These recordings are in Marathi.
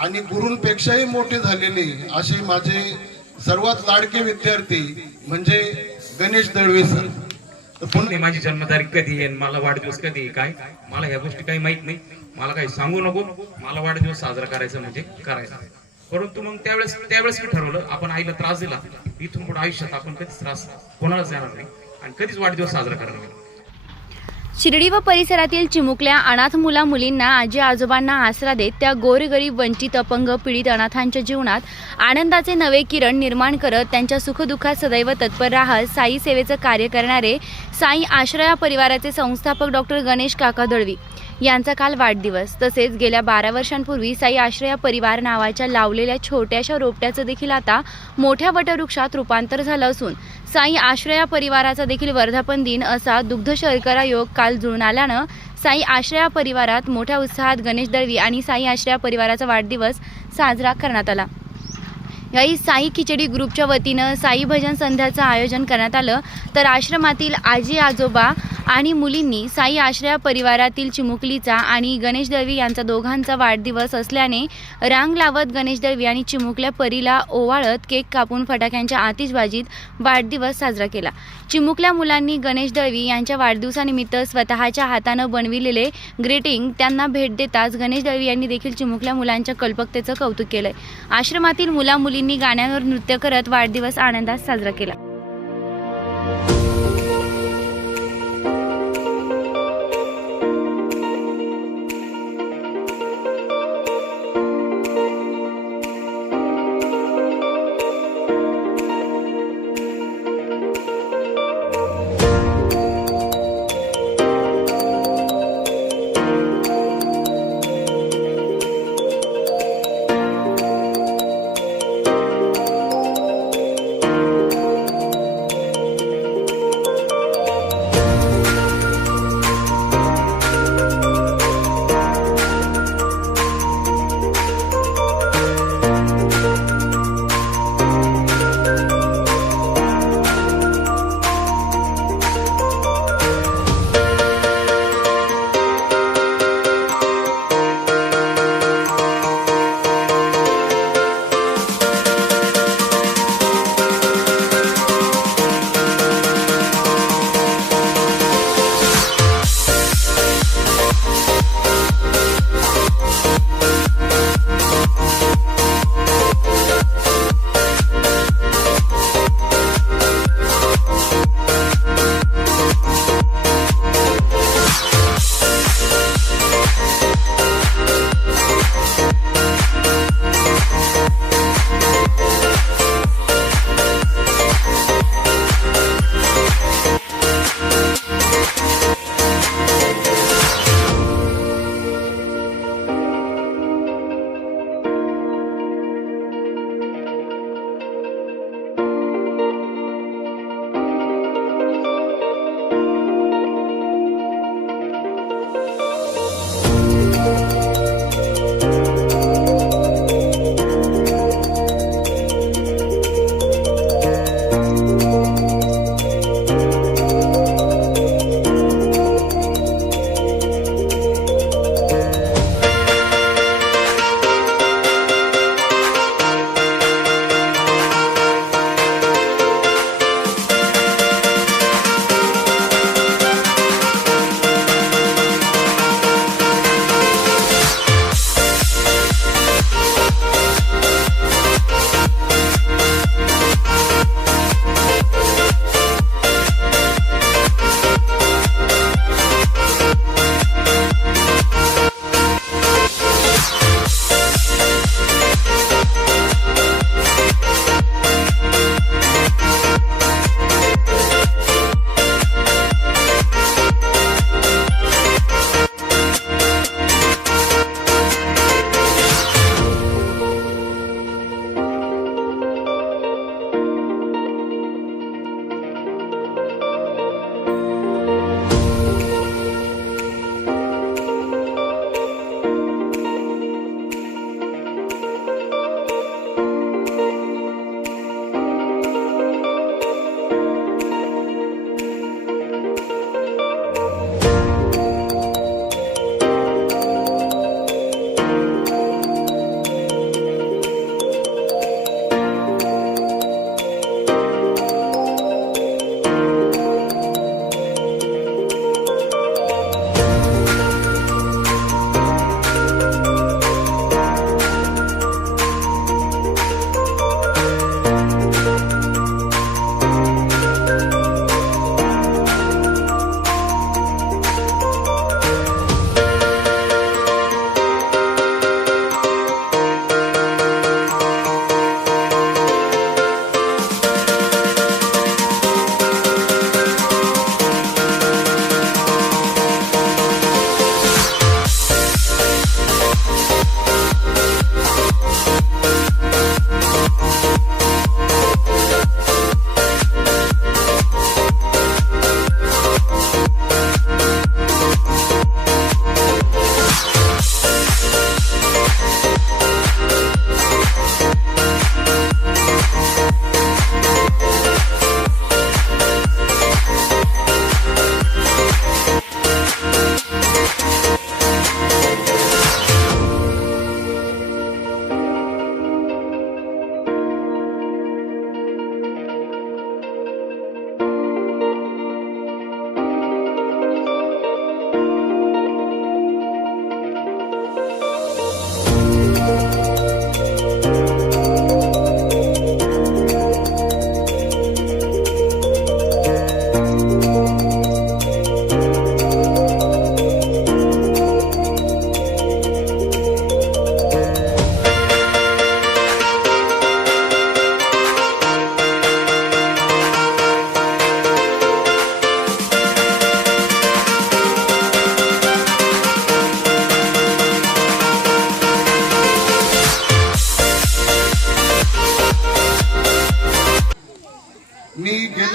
आणि गुरूंपेक्षाही मोठे झालेले असे माझे सर्वात लाडके विद्यार्थी म्हणजे गणेश दळवे सर. पुन्हा माझी जन्मतारीख कधी आहे, मला वाढदिवस कधी आहे, काय मला ह्या गोष्टी काही माहित नाही. मला काही सांगू नको. मला वाढदिवस साजरा करायचा म्हणजे करायचा. परंतु मग त्यावेळेस मी ठरवलं, आपण आईला त्रास दिला, इथून पुढे आयुष्यात आपण कधीच त्रास कोणालाच देणार नाही आणि कधीच वाढदिवस साजरा करणार नाही. शिर्डी व परिसरातील चिमुकल्या अनाथ मुला मुलींना आजी आजोबांना आसरा देत त्या गोरगरीब वंचित अपंग पीडित अनाथांच्या जीवनात आनंदाचे नवे किरण निर्माण करत त्यांच्या सुखदुःखात सदैव तत्पर राहत साई सेवेचं कार्य करणारे साई आश्रया परिवाराचे संस्थापक डॉक्टर गणेश काका दळवी यांचा काल वाढदिवस. तसेच गेल्या 12 वर्षांपूर्वी साई आश्रया परिवार नावाच्या लावलेल्या छोट्याशा रोपट्याचं देखील आता मोठ्या वटवृक्षात रूपांतर झालं असून साई आश्रया परिवाराचा देखील वर्धापन दिन असा दुग्ध शर्करा योग काल जुळून आल्यानं साई आश्रया परिवारात मोठ्या उत्साहात गणेश दळवी आणि साई आश्रया परिवाराचा वाढदिवस साजरा करण्यात आला. यावेळी साई खिचडी ग्रुपच्या वतीनं साई भजन संध्याचं आयोजन करण्यात आलं. तर आश्रमातील आजी आजोबा आणि मुलींनी साई आश्रया परिवारातील चिमुकलीचा आणि गणेश दळवी यांचा दोघांचा वाढदिवस असल्याने रांग लावत गणेश दळवी आणि चिमुकल्या परीला ओवाळत केक कापून फटाक्यांच्या आतिषबाजीत वाढदिवस साजरा केला. चिमुकल्या मुलांनी गणेश दळवी यांच्या वाढदिवसानिमित्त स्वतःच्या हातानं बनविलेले ग्रीटिंग त्यांना भेट देताच गणेश दळवी यांनी देखील चिमुकल्या मुलांच्या कल्पकतेचं कौतुक केलंय. आश्रमातील मुला मुलींनी गाण्यांवर नृत्य करत वाढदिवस आनंदात साजरा केला.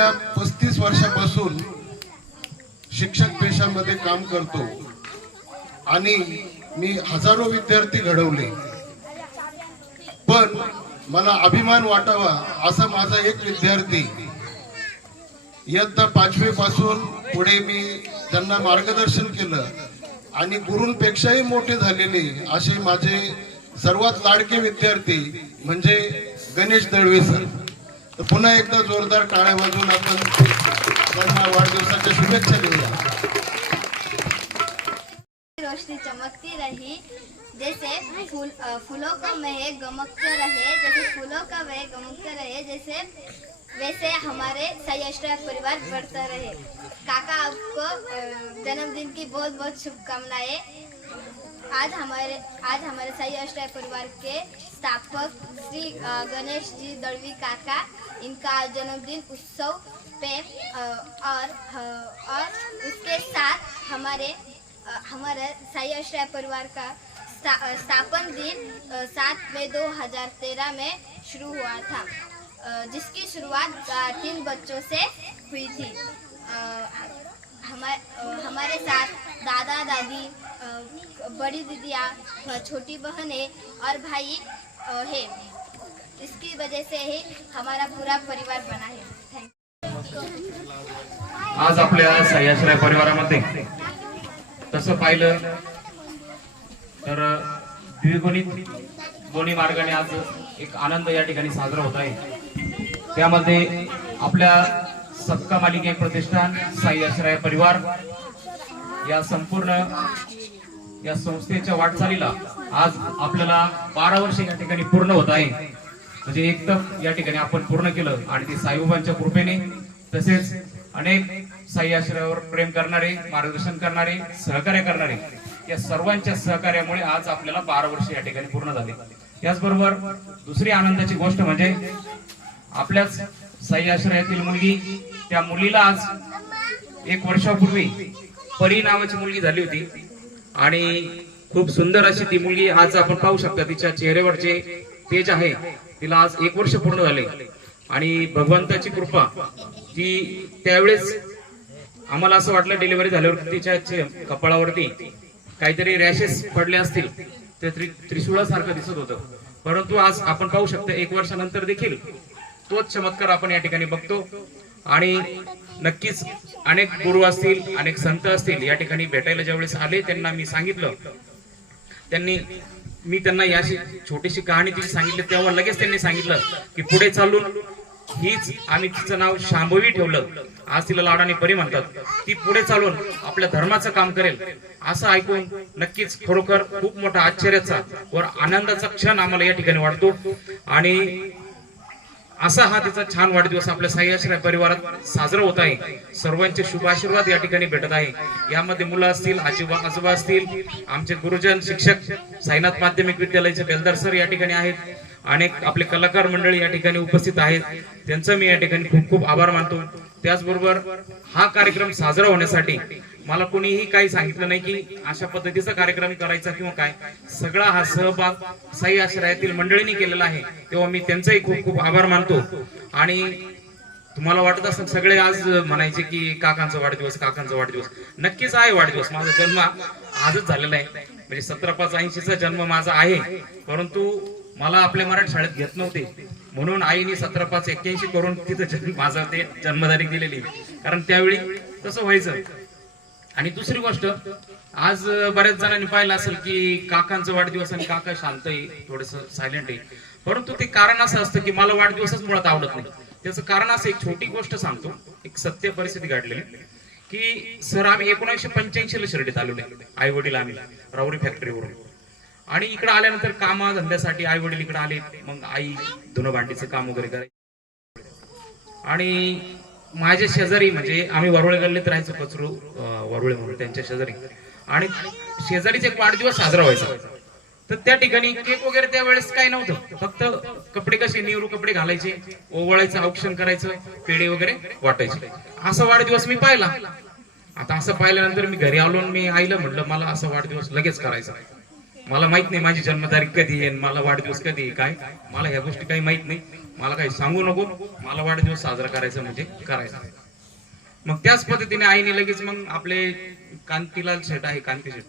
गेल्या 35 वर्षापासून शिक्षक पेशामध्ये काम करतो आणि मी हजारो विद्यार्थी घडवले, पण मला अभिमान वाटावा असा माझा एक विद्यार्थी इयत्ता 5वी पासून पुढे मी त्यांना मार्गदर्शन केलं आणि गुरूंपेक्षाही मोठे झालेले असे माझे सर्वात लाडके विद्यार्थी म्हणजे गणेश दळवी सर. तर पुन्हा एकदा जोरदार टाळ्या वाजवून आपण त्यांना वाढदिवसाच्या शुभेच्छा देऊया. रोशनी चमकती रही जैसे फूलों का महक गमकते रहे, जैसे फूलों का महक गमकते रहे, जैसे वैसे हमारे सही अष्टक परिवार बढ़ता रहे. काका आपको जन्मदिन की बहुत बहुत शुभकामनाएं. आज हमारे सही अष्टक परिवार के स्थापक श्री गणेश जी दड़वी काका, इनका जन्मदिन उत्सव पे और उसके साथ हमारे साई आश्रय परिवार का स्थापन दिन 7 मई 2013 में शुरू हुआ था, जिसकी शुरुआत 3 बच्चों से हुई थी. हमारे साथ दादा दादी, बड़ी दीदियाँ, छोटी बहनें और भाई है. इसकी वजह से ही हमारा पूरा परिवार बना है. Thank you. आज आपल्या सह्याश्रय परिवारामध्ये तसं पाहिलं तर द्विगुणित दोन्ही मार्गाने आज एक आनंद या ठिकाणी साजरा होत आहे. त्यामध्ये आपल्या सबका मालिक एक प्रतिष्ठान सह्याश्रय परिवार या संपूर्ण या संस्थेच्या वाटचालीला आज आपल्याला 12 वर्ष या ठिकाणी पूर्ण होत आहे. म्हणजे एकदम या ठिकाणी आपण पूर्ण केलं आणि ते साईबाबांच्या कृपेने तसेच अनेक साई आश्रयावर प्रेम करणारे, मार्गदर्शन करणारे, सहकार्य करणारे या सर्वांच्या सहकार्यामुळे आज आपल्याला 12 वर्ष या ठिकाणी पूर्ण झाले. त्याचबरोबर दुसरी आनंदाची गोष्ट म्हणजे आपल्याच साई आश्रयातील मुलगी, त्या मुलीला आज 1 वर्षापूर्वी परी नावाची मुलगी झाली होती आणि खूप सुंदर अशी ती मुलगी आज आपण पाहू शकता. तिच्या चेहऱ्यावरचे तेज आहे. तिला आज 1 वर्ष पूर्ण झाले आणि भगवंताची कृपा ती त्यावेळेस आम्हाला असं वाटलं डिलिव्हरी झाल्यावर तिच्या कपाळावरती काहीतरी रॅशेस पडले असतील, ते त्रिशूळासारखं दिसत होतं. परंतु आज आपण पाहू शकतो 1 वर्षानंतर देखील तोच चमत्कार आपण या ठिकाणी बघतो. आणि नक्कीच अनेक गुरु असतील, अनेक संत असतील या ठिकाणी भेटायला ज्यावेळेस आले त्यांना मी सांगितलं, मी त्यांना याची छोटीशी कहाणी तिची सांगितली, तेव्हा लगेच त्यांनी सांगितलं की पुढे चालून हीच, आम्ही तिचं नाव शांभवी ठेवलं, आज तिला लाडाने परी म्हणतात, ती पुढे चालून आपल्या धर्माचं काम करेल. असं ऐकून नक्कीच खरोखर खूप मोठा आश्चर्याचा व आनंदाचा क्षण आम्हाला या ठिकाणी वाटतो. आणि असा हा तिचा छान वाढदिवस आपल्या साई आश्रय परिवारात साजरा होत आहे. सर्वांचे शुभ आशीर्वाद या ठिकाणी भेटत आहे. यामध्ये मुलं असतील, आजोबा असतील, आमचे गुरुजन, शिक्षक, साईनाथ माध्यमिक विद्यालयाचे बेलदार सर या ठिकाणी आहेत, अनेक आपले कलाकार मंडळी या ठिकाणी उपस्थित आहेत, त्यांचं मी या ठिकाणी खूप खूप आभार मानतो. त्याचबरोबर हा कार्यक्रम साजरा होण्यासाठी मला कोणीही काही सांगितलं नाही की अशा पद्धतीचा कार्यक्रम करायचा किंवा काय, सगळा हा सहभाग साई आश्रयातील मंडळींनी केलेला आहे. तेव्हा मी त्यांचाही खूप खूप आभार मानतो. आणि तुम्हाला वाटत असेल सगळे आज म्हणायचे की काकांचा वाढदिवस, नक्कीच आहे वाढदिवस. माझा जन्म आजच झालेला आहे, म्हणजे 17/5/80चा जन्म माझा आहे. परंतु मला आपल्या मराठी शाळेत घेत नव्हते, म्हणून आईने 17/5/81 करून तिथं माझा ते जन्मतारीख दिलेली, कारण त्यावेळी तसं व्हायचं. आणि दुसरी गोष्ट, आज बऱ्याच जणांनी पाहिलं असेल की काकांचा वाढदिवस आणि काका शांत आहे, थोडस सायलेंट आहे. परंतु ते कारण असं असतं की मला वाढदिवसच मुळात आवडत नाही. त्याचं कारण असं, एक छोटी गोष्ट सांगतो, एक सत्य परिस्थिती घडलेली की सर आम्ही 1985ला शिर्डीत आलेलो, आई वडील आम्ही राऊरी फॅक्टरीवरून. आणि इकडे आल्यानंतर कामा धंद्यासाठी आई वडील इकडे आले. मग आई धुणं भांडीचं काम वगैरे करायचं. आणि माझ्या शेजारी, म्हणजे आम्ही वरवळे गल्लीत राहायचो, कचरू वरवळे म्हणून त्यांच्या शेजारी, आणि शेजारीच एक वाढदिवस साजरा व्हायचा. तर त्या ठिकाणी केक वगैरे त्यावेळेस काही नव्हतं, फक्त कपडे कसे नेहरू कपडे घालायचे, ओवाळायचं, औक्षण करायचं, पेढे वगैरे वाटायचे. असा वाढदिवस मी पाहिला. आता असं पाहिल्यानंतर मी घरी आलो, मी आईला म्हटलं मला असा वाढदिवस लगेच करायचा. मला माहित नाही माझी जन्मतारीख कधी येईल, मला वाढदिवस कधी काय, मला ह्या गोष्टी काही माहित नाही. मला काही सांगू नको, मला वाढदिवस साजरा करायचा म्हणजे करायचा. मग त्याच पद्धतीने आईने लगेच मग आपले कांतीलाल शेट आहे, कांती शेट,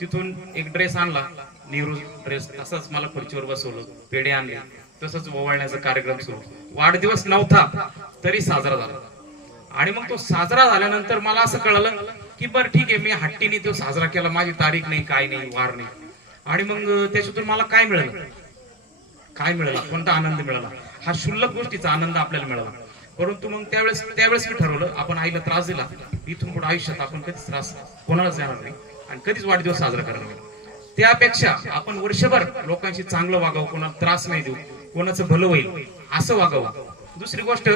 तिथून एक ड्रेस आणला, नेहरू ड्रेस. तसंच मला खुर्चीवर बसवलं, पेढे आणले, तसंच ओवाळण्याचा कार्यक्रम सुरू. वाढदिवस नव्हता तरी साजरा झाला. आणि मग तो साजरा झाल्यानंतर मला असं कळलं की बरं ठीक आहे, मी हट्टीने तो साजरा केला, माझी तारीख नाही, काय नाही, वार नाही. आणि मग त्याच्यातून मला काय मिळालं, कोणता आनंद मिळाला, हा क्षुल्लक गोष्टीचा आनंद आपल्याला मिळाला. परंतु मग त्यावेळेस मी ठरवलं, आपण आईला त्रास दिला, इथून पुढे आयुष्यात आपण कधीच त्रास कोणालाच देणार नाही आणि कधीच वाढदिवस साजरा करणार नाही. त्यापेक्षा आपण वर्षभर लोकांशी चांगलं वागावं, कोणाला त्रास नाही देऊ, कोणाचं भलं होईल असं वागावं. दुसरी गोष्ट,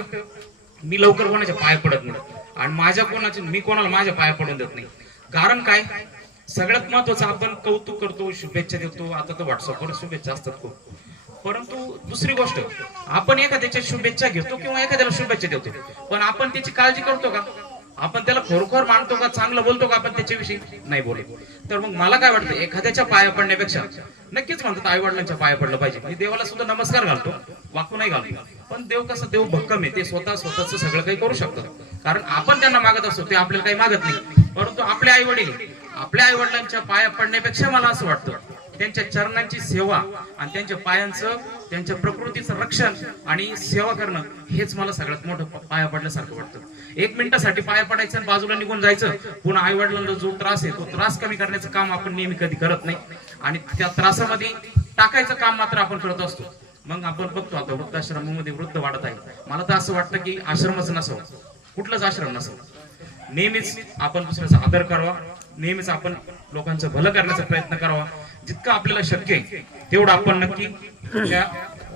मी लवकर कोणाच्या पाय पडत नाही आणि मी कोणाला माझ्या पाया पडून देत नाही. कारण काय, सगळ्यात महत्वाचं, आपण कौतुक करतो, शुभेच्छा देतो, आता तर व्हॉट्सअपवर शुभेच्छा असतात खूप. परंतु दुसरी गोष्ट, आपण एखाद्याच्या शुभेच्छा घेतो किंवा एखाद्याला शुभेच्छा देतो, पण आपण त्याची काळजी करतो का, आपण त्याला खरोखर मानतो का, चांगलं बोलतो का आपण त्याच्याविषयी, नाही बोलत. तर मग मला काय वाटतं, एखाद्याच्या पाया पडण्यापेक्षा नक्कीच म्हणतात आई वडिलांच्या पाया पडलं पाहिजे. मी देवाला सुद्धा नमस्कार घालतो, वाकू नाही घालतो, पण देव कसं, देव भक्कम आहे, ते स्वतःच सगळं काही करू शकतात. कारण आपण त्यांना मागत असतो, ते आपल्याला काही मागत नाही. परंतु आपले आई वडिलांच्या पाया पडण्यापेक्षा मला असं वाटतं त्यांच्या चरणांची सेवा आणि त्यांच्या पायांचं, त्यांच्या प्रकृतीचं रक्षण आणि सेवा करणं, हेच मला सगळ्यात मोठं पाया पडल्यासारखं वाटतं. 1 मिनिटासाठी पाया पडायचं आणि बाजूला निघून जायचं. पुन्हा आई वडिलांना जो त्रास आहे, तो त्रास कमी करण्याचं काम आपण नेहमी कधी करत नाही आणि त्या त्रासामध्ये टाकायचं काम मात्र आपण करत असतो. मग आपण बघतो आता वृद्धाश्रमामध्ये वृद्ध वाढत आहे. मला तर असं वाटतं की आश्रमच नसावं, कुठलाच आश्रम नसावं. नेहमीच आपण दुसऱ्याचा आदर करावा, नेहमीच आपण लोकांचं भलं करण्याचा प्रयत्न करावा. जितकं आपल्याला शक्य आहे तेवढं आपण नक्की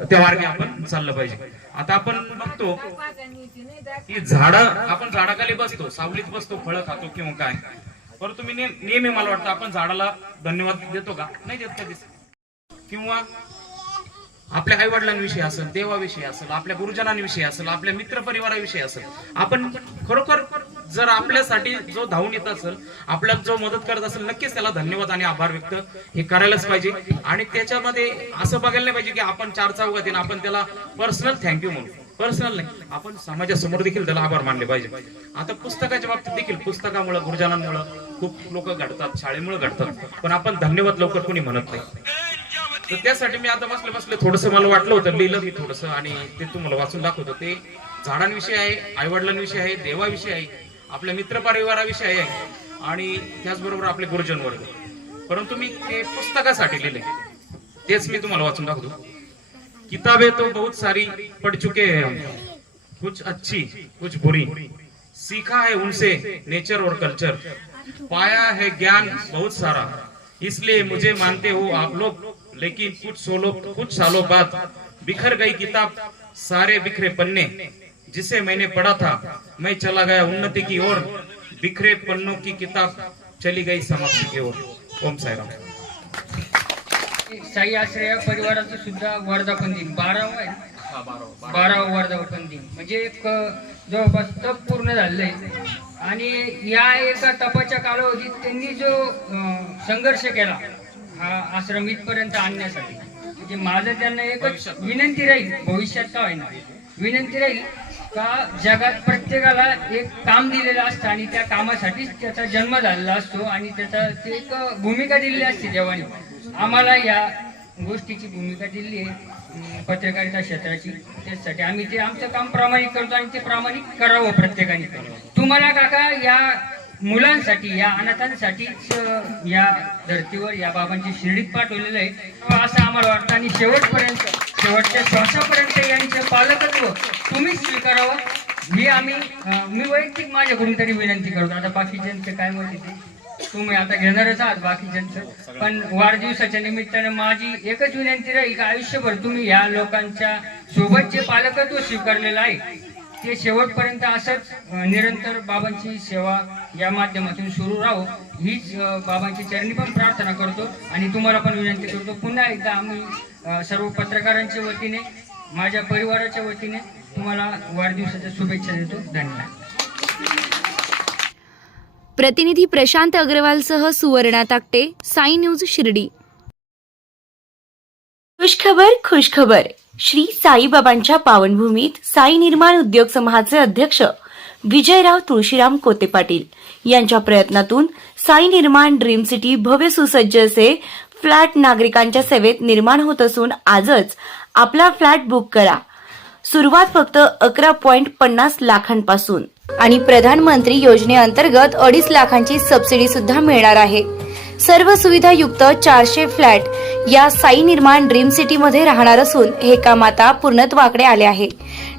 त्या मार्गे आपण चाललं पाहिजे. आता आपण बघतो की आपण झाडाखाली बसतो, सावलीत बसतो, फळं खातो किंवा काय, परंतु मी नेहमी मला वाटतं आपण झाडाला धन्यवाद देतो का, नाही देत कधीच. किंवा आपल्या आई वडिलांविषयी असेल, देवाविषयी असेल, आपल्या गुरुजनांविषयी असेल, आपल्या मित्र परिवाराविषयी असेल, आपण खरोखर जर आपल्यासाठी जो धावून येत असेल, आपल्याला जो मदत करत असेल, नक्कीच त्याला धन्यवाद आणि आभार व्यक्त हे करायलाच पाहिजे. आणि त्याच्यामध्ये असं बघायला नाही पाहिजे की आपण 4 चौघात येऊन आपण त्याला पर्सनल थँक्यू म्हणू, पर्सनल नाही, आपण समाजासमोर देखील त्याला आभार मानले पाहिजे. आता पुस्तकाच्या बाबतीत देखील, पुस्तकामुळे, गुरुजनांमुळे खूप लोक घडतात, शाळेमुळे घडतात, पण आपण धन्यवाद लवकर कोणी म्हणत नाही. तर त्यासाठी मी आता बसले थोडस मला वाटलं होतं, लिहिलं मी थोडस आणि ते तुम्हाला वाचून दाखवतो. ते झाडांविषयी आहे, आई वडिलांविषयी आहे, देवाविषयी आहे, आपल्या मित्र परिवाराविषयी आहे आणि त्याचबरोबर आपले गुरुजन वर्ग. परंतु मी ते पुस्तकासाठी लिहिले, तेच मी तुम्हाला वाचून दाखवतो. किताबें तो बहुत सारी पढ़ चुके हैं, कुछ अच्छी कुछ बुरी, सीखा है उनसे नेचर और कल्चर, पाया है ज्ञान बहुत सारा, इसलिए मुझे मानते हो आप लोग, लेकिन कुछ सालों बाद बिखर गई किताब, सारे बिखरे पन्ने, जिसे मैंने पढ़ा था मैं चला गया उन्नति की ओर, बिखरे पन्नों की किताब चली गई समाप्ति की ओर. ओम साईराम. साई आश्रय परिवाराचं सुद्धा वर्धापन दिन 12वा वर्धापन दिन, म्हणजे एक जवळपास तप पूर्ण झालेलं आहे. आणि या एका तपाच्या कालावधीत त्यांनी जो संघर्ष केला हा आश्रम इथपर्यंत आणण्यासाठी, म्हणजे माझं त्यांना एकच विनंती राहील, भविष्यात का होईना विनंती राहील का, जगात प्रत्येकाला एक काम दिलेलं असतं आणि त्या कामासाठीच त्याचा जन्म झालेला असतो आणि त्याचा ते एक भूमिका दिलेली असते देवाने. आम्हाला या गोष्टीची भूमिका दिली आहे पत्रकारिता क्षेत्राची, त्यासाठी आम्ही ते आमचं काम प्रामाणिक करतो आणि ते प्रामाणिक करावं प्रत्येकाने. तुम्हाला काका या मुलांसाठी, या अनाथांसाठीच या धर्तीवर या बाबांची शिर्डीत पाठवलेलं आहे असं आम्हाला वाटतं. आणि शेवटच्या श्वासापर्यंत यांचं पालकत्व तुम्हीच स्वीकारावं ही मी वैयक्तिक माझ्याकडून तरी विनंती करतो. आता बाकीच्यांचं काय मत येते तुम्ही आता घेणारच आहात बाकीच्यांचं, पण वाढदिवसाच्या निमित्तानं माझी एकच विनंती राहील का आयुष्यभर तुम्ही या लोकांच्या सोबत जे पालकत्व स्वीकारलेलं आहे ते शेवटपर्यंत असंच निरंतर बाबांची सेवा या माध्यमातून सुरू राहो हीच बाबांची चरणी पण प्रार्थना करतो. आणि तुम्हाला पण विनंती करतो, पुन्हा एकदा आम्ही सर्व पत्रकारांच्या वतीने, माझ्या परिवाराच्या वतीने तुम्हाला वाढदिवसाच्या शुभेच्छा देतो. धन्यवाद. प्रतिनिधी प्रशांत अग्रवालसह सुवर्णा ताकटे, साई न्यूज शिर्डी. खुशखबर श्री साईबाबांच्या पावनभूमीत साई निर्माण उद्योग समूहाचे अध्यक्ष विजयराव तुळशीराम कोते पाटील यांच्या प्रयत्नातून साई निर्माण ड्रीम सिटी भव्य सुसज्ज असे फ्लॅट नागरिकांच्या सेवेत निर्माण होत असून आजच आपला फ्लॅट बुक करा. सुरुवात फक्त 11.50 लाखांपासून आणि प्रधानमंत्री योजनेअंतर्गत 2.5 लाखांची सबसिडी सुद्धा मिळणार आहे. सर्व सुविधायुक्त 400 फ्लॅट या साई निर्माण ड्रीम सिटी मध्ये राहणार असून हे काम आता पूर्णत्वाकडे आले आहे.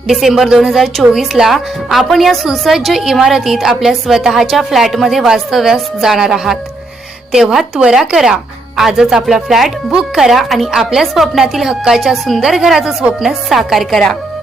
डिसेंबर 2024 ला आपण या सुसज्ज इमारतीत आपल्या स्वतःच्या फ्लॅटमध्ये वास्तव्यास जाणार आहात. तेव्हा त्वरा करा, आजच आपला फ्लॅट बुक करा आणि आपल्या स्वप्नातील हक्काच्या सुंदर घराचं स्वप्न साकार करा.